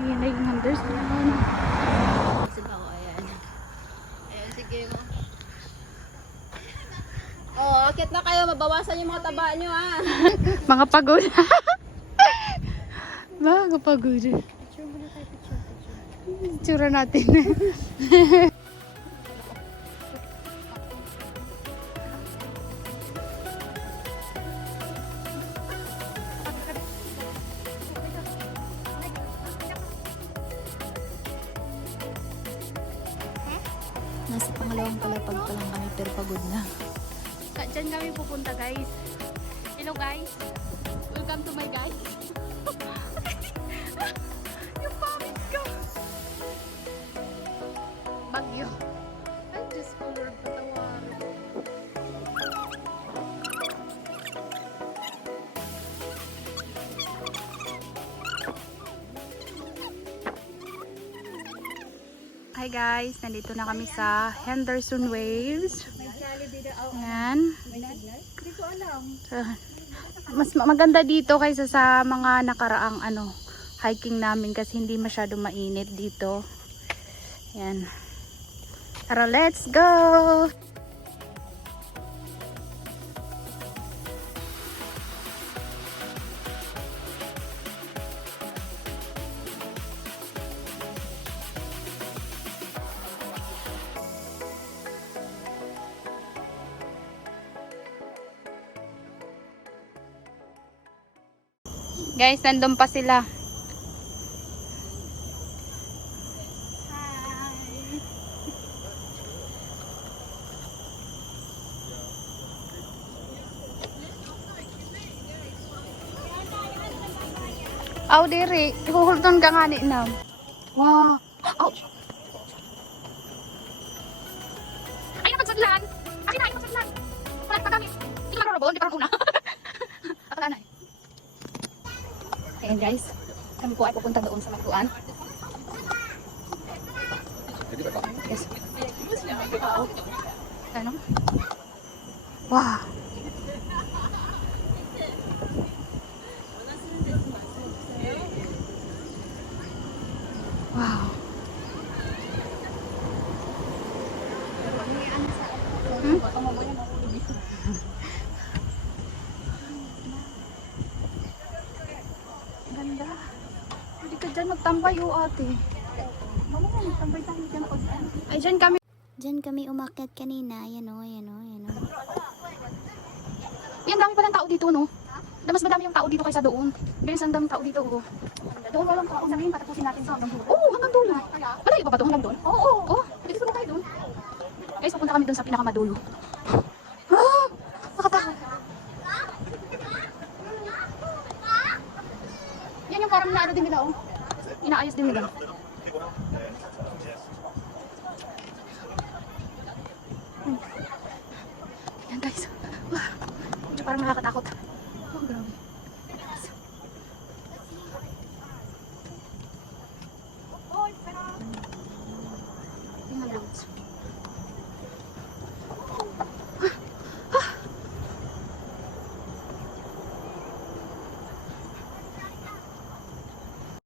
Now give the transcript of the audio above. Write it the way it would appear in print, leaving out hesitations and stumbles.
Ayan na yung numbers naman. Sige ako, ayan. Ayan, sige mo. Oh, akit na kayo. Mabawasan yung mga taba nyo, ha. Mga pagod. Mga pagod. Picture muna tayo, picture. Tsura natin. Nasa pangalawang palapag pa lang kami pero pagod na. Diyan kami pupunta, guys. Hello, guys. Welcome to my guys. Yung pamit ko. Bagyo. Ay, Diyos ko, Lord, patawarin. Hi guys, nandito na kami sa Henderson Waves. Yan. So, mas maganda dito kaysa sa mga nakaraang hiking namin kasi hindi masyado mainit dito. Yan. Tara, let's go! Guys, nandun pa sila. Aw, diri. Ihuhulton ka nga ni Nam. Wow. Aw. Ay, napagsadlan. Akin na, ay, napagsadlan. Wala pa kami. Hindi ka marunong, hindi pa una. Akala na. Ayan guys, kami po ay pupunta doon sa Magduan. Yes. Ano? Wow. Wow. Hmm? Ganda. Hindi ka dyan magtambay o ate. Magtambay tayo dyan pag ay, dyan kami. Diyan kami umakyat kanina. Ayan o, ayan o, ayan o. Yan, dami palang tao dito, no? Mas madami yung tao dito kaysa doon. Guys, ang daming tao dito, oh. Doon walang tao. Sabihin, patapusin natin sa hanggang dulo. Oo, hanggang dulo. Malayo pa ba ito hanggang doon? Oo, oo. Dito na tayo doon. Guys, pupunta kami doon sa pinakamadulo. Ah! Nakatakot. Yan yung parang naano din nila, oh. Inaayos din nila. Yan guys. Medyo parang nakakatakot.